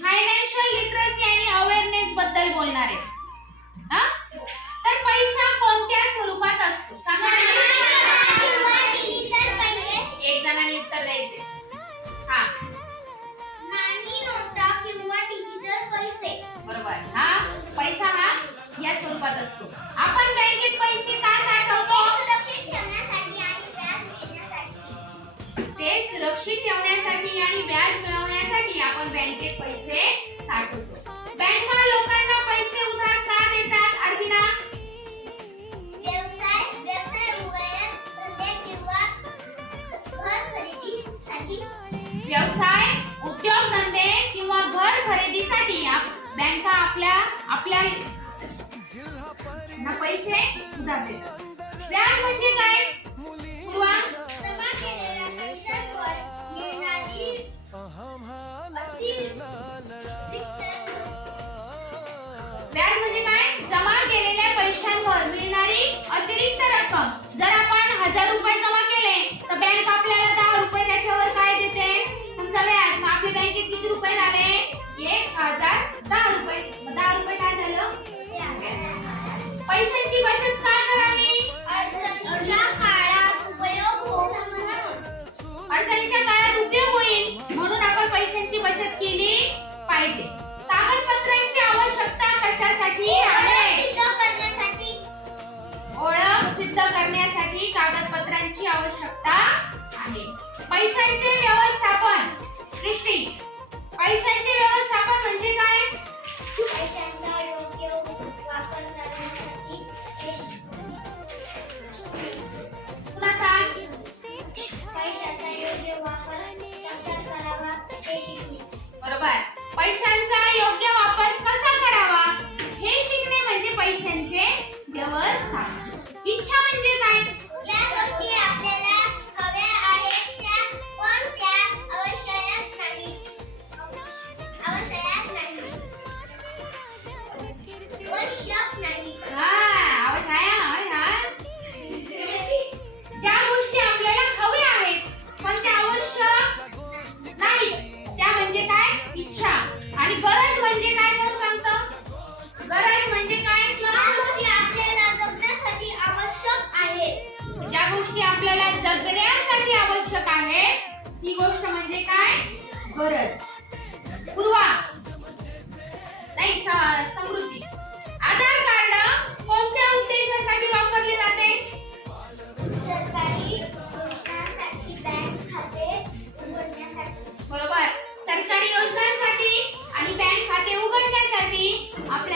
Financial literacy आणि awareness बद्दल बोलणार आहे. हा, तर पैसा कोणत्या स्वरूपात असतो सांगा. एक जणांनी उत्तर द्यायचे. हा, बरोबर. हा, पैसा हा या स्वरूपात असतो. आपण बँकेत पैसे का साठवतो? ते सुरक्षित ठेवण्यासाठी आणि व्याज मिळवण्यासाठी आपण बँकेत पैसे साठवतो. बँका लोकांना पैसे उधार का देतात अर्पिना? व्यवसाय, उद्योगधंदे किंवा घर खरेदीसाठी बँका आपल्या पैसे उधार देतात. व्याज म्हणजे काय पूर्वा? व्याज म्हणजे काय? जमा केलेल्या पैशांवर मिळणारी अतिरिक्त रक्कम. जर आपण 1000 रुपये जमा केले तर बँक आपल्याला 10 रुपये त्याच्यावर काय देते? तुमचा व्याज. मग आपल्या बँकेत किती रुपये झाले? 1010 रुपये. मग 10 रुपये काय झालं? पैशांची बचत का करावी? अडचणीच्या काळात उपयोग होईल म्हणून आपण पैशांची बचत केली पाहिजे. कागदपत्रांची आवश्यकता कशासाठी आहे? ओळख सिद्ध करण्यासाठी कागदपत्रांची आवश्यकता आहे. पैशांचे व्यवस्थापन. सृष्टी, पैशांचे व्यवस्थापन म्हणजे काय? पुन्हा सांग. बरोबर. पैशांचा योग्य वापर कसा करावा हे शिकणे म्हणजे पैशांचे व्यवस्थापन. इच्छा म्हणजे काय? ज्या गोष्टी आपल्याला हव्या आहेत पण त्या आवश्यक नाहीत त्या म्हणजे काय? इच्छा. आणि गरज म्हणजे काय? कोण सांगतं? गरज म्हणजे काय? ज्या गोष्टी आपल्याला जगण्यासाठी आवश्यक आहे ती गोष्ट म्हणजे काय? गरज. पूर्वा नाही समृद्धी. आधार कार्ड कोणत्या उद्देशासाठी वापरले जाते? बरोबर. सरकारी योजनांसाठी आणि बँक खाते उघडण्यासाठी आपल्याला